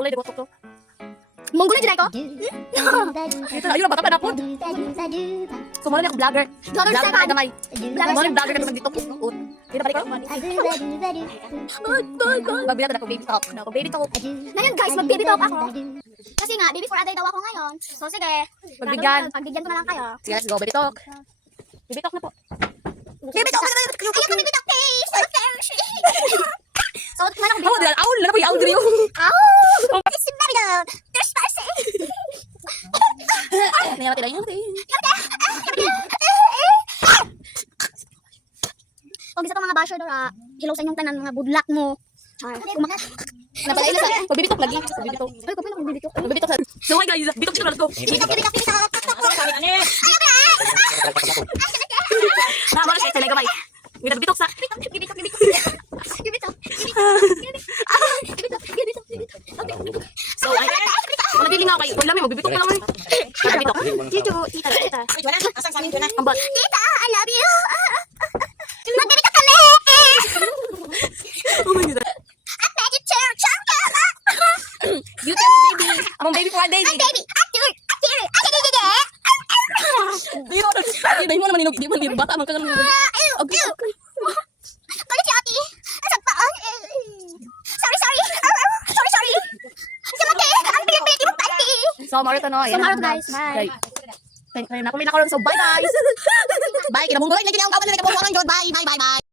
Gulay, di ko to. Monggol na ko. Ito na, ayun na, bata pa na po. So, muna na ako vlogger. Vlogger Vlogger second. na gamay. Muna yung vlogger ka naman dito. Hindi na balik ko. Magbila ko na ako baby talk. Baby talk. Ngayon guys, mag-baby talk ako. Kasi nga, baby for a day daw ako ngayon. So sige, Pagbigyan. pagbigyan ko na lang kayo. Sige, let's go. Baby talk. Baby talk na po. Baby talk! Ayoko baby talk, please! So, kumana ko Aw, baby talk. aw, lala po yung aw diri yung. Ow! It's a baby talk! There's spicy! May namatay lang yun. Kung isa ka mga basher dora, hello sa inyong tanan, mga budlak mo. Napalay na sa. Baby talk lagi. Baby talk. Ay, kapag ako baby talk. Baby talk. So, hi guys. Baby talk siya na to. Baby talk, baby talk, baby talk! Na, mara siya. Talay gamay. May baby talk sa. Baby talk, baby talk, baby talk. Baby talk, baby talk, baby talk, baby talk, baby talk. So, ay. Wala feeling ako kayo. Wala may baby talk pa lang. Baby talk. Tito, tita. Ambat. Tita, I love you! Mag-baby talk kami! Oh my God. At magic chair, champion! You tell me, baby. Among baby for a day. Baby, actor, Di mo naman ninog. Di mo naman bata. Amang kagang. Okay. Kulit si ate. Nasaan pa? Sorry. Sorry. Samate, ang pilit-pilit mo pati. So, Marito no. So, Marito, guys. Bye. Kaya na ko rin ako. So, bye guys. Bye. Kinabunggulan. Bye. Bye. Bye.